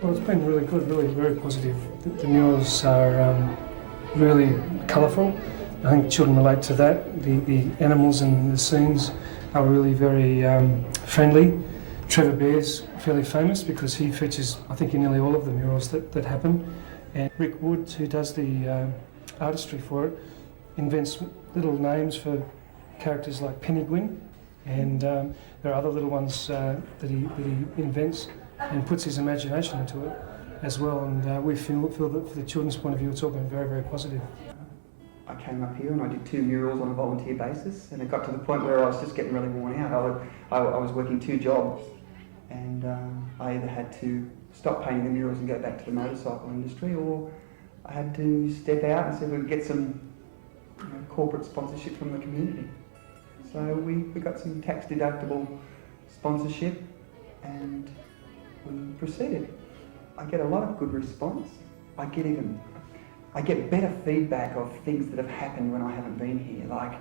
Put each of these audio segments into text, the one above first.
Well, it's been really good, really very positive. The murals are really colourful. I think children relate to that. The animals and the scenes are really very friendly. Trevor Bear's fairly famous because he features, I think, in nearly all of the murals that happen. And Rick Wood, who does the artistry for it, invents little names for characters like Penguin, and there are other little ones that he invents and puts his imagination into it as well. And we feel that for the children's point of view, it's all been very, very positive. I came up here and I did 2 murals on a volunteer basis, and it got to the point where I was just getting really worn out. I was working 2 jobs, and I either had to stop painting the murals and go back to the motorcycle industry, or I had to step out and see if we could get some corporate sponsorship from the community. So we got some tax deductible sponsorship, and we proceeded. I get a lot of good response. I get better feedback of things that have happened when I haven't been here. Like,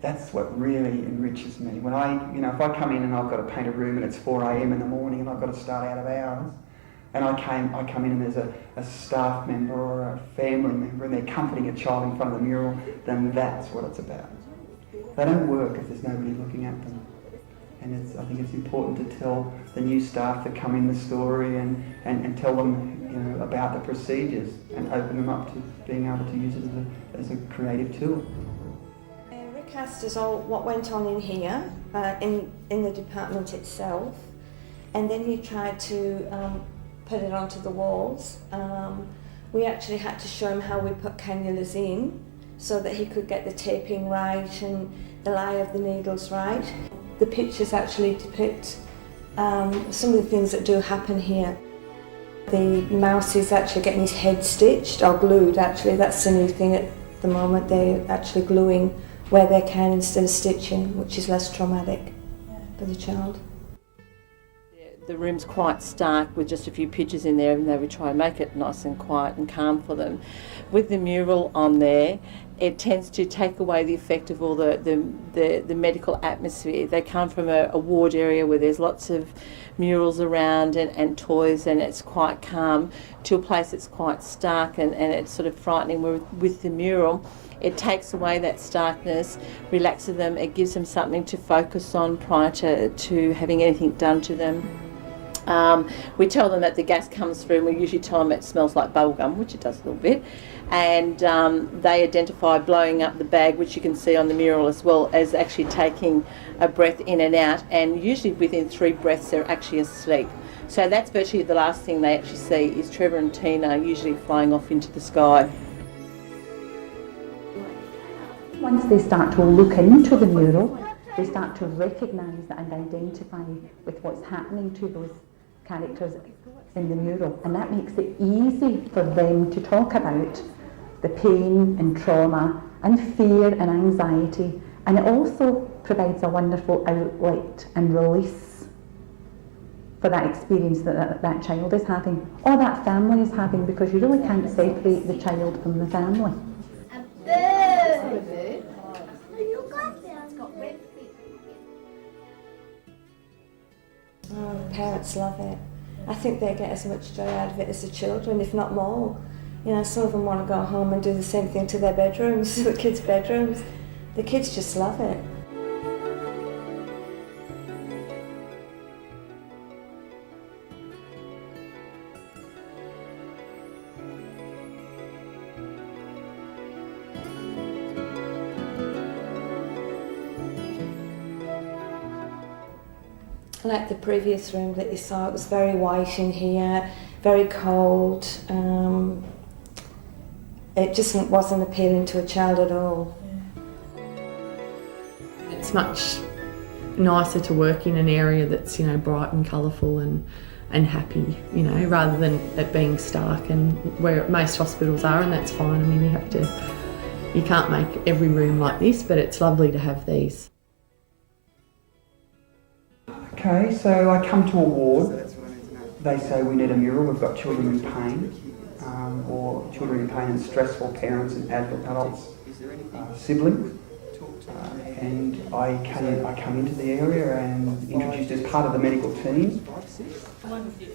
that's what really enriches me. When if I come in and I've got to paint a room and it's 4 a.m. in the morning and I've got to start out of hours, and I come in and there's a staff member or a family member and they're comforting a child in front of the mural, then that's what it's about. They don't work if there's nobody looking at them. And I think it's important to tell the new staff that come in the story and tell them about the procedures and open them up to being able to use it as a creative tool. Rick asked us all what went on in here, in the department itself, and then he tried to put it onto the walls. We actually had to show him how we put cannulas in so that he could get the taping right and the lie of the needles right. The pictures actually depict some of the things that do happen here. The mouse is actually getting his head stitched, or glued actually. That's the new thing at the moment. They're actually gluing where they can instead of stitching, which is less traumatic for the child. The room's quite stark with just a few pictures in there, even though we try and make it nice and quiet and calm for them. With the mural on there, it tends to take away the effect of all the medical atmosphere. They come from a ward area where there's lots of murals around and toys, and it's quite calm, to a place that's quite stark and it's sort of frightening. With the mural, it takes away that starkness, relaxes them, it gives them something to focus on prior to having anything done to them. We tell them that the gas comes through, and we usually tell them it smells like bubblegum, which it does a little bit, and they identify blowing up the bag, which you can see on the mural as well, as actually taking a breath in and out, and usually within 3 breaths they're actually asleep. So that's virtually the last thing they actually see is Trevor and Tina usually flying off into the sky. Once they start to look into the mural, they start to recognise and identify with what's happening to those characters in the mural, and that makes it easy for them to talk about the pain and trauma and fear and anxiety, and it also provides a wonderful outlet and release for that experience that child is having, or that family is having, because you really can't separate the child from the family. Oh, the parents love it. I think they get as much joy out of it as the children, if not more. Some of them want to go home and do the same thing to their bedrooms, to the kids' bedrooms. The kids just love it. Like the previous room that you saw, it was very white in here, very cold. It just wasn't appealing to a child at all. It's much nicer to work in an area that's, bright and colourful and happy, rather than it being stark and where most hospitals are, and that's fine. I mean, you can't make every room like this, but it's lovely to have these. Okay, so I come to a ward. They say we need a mural. We've got children in pain. or children in pain and stress for parents and adults, siblings. And I come into the area and introduced as part of the medical team.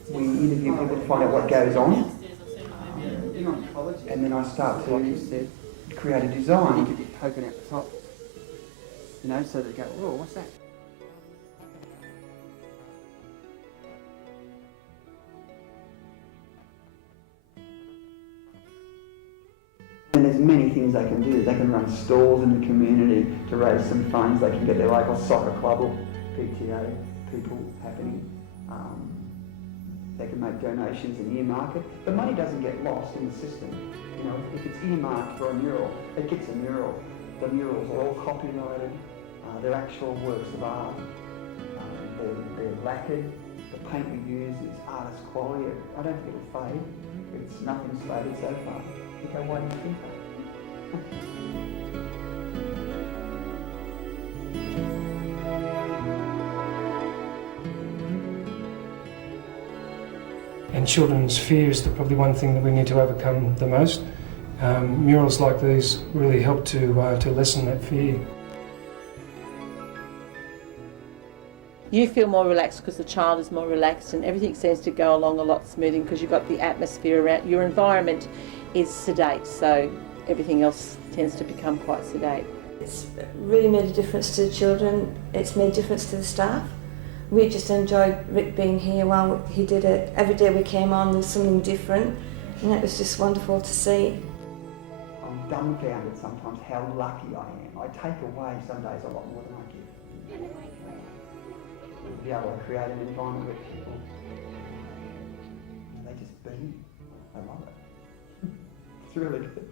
We interview people to find out what goes on, and then I start to create a design. Poking out the top, so they go, "Whoa, what's that?" And there's many things they can do. They can run stalls in the community to raise some funds. They can get their local soccer club or PTA people happening. They can make donations and earmark it. The money doesn't get lost in the system. If it's earmarked for a mural, it gets a mural. The murals are all copyrighted. They're actual works of art. They're lacquered. The paint we use is artist quality. I don't think it'll fade. Nothing's faded so far. Okay, why do you think that? And children's fear is probably one thing that we need to overcome the most. Murals like these really help to lessen that fear. You feel more relaxed because the child is more relaxed and everything seems to go along a lot smoother because you've got the atmosphere around. Your environment is sedate, so everything else tends to become quite sedate. It's really made a difference to the children. It's made a difference to the staff. We just enjoyed Rick being here while he did it. Every day we came on, there was something different, and it was just wonderful to see. I'm dumbfounded sometimes how lucky I am. I take away some days a lot more than I give. To be able to create an environment where people, they just beam. I love it. It's really good.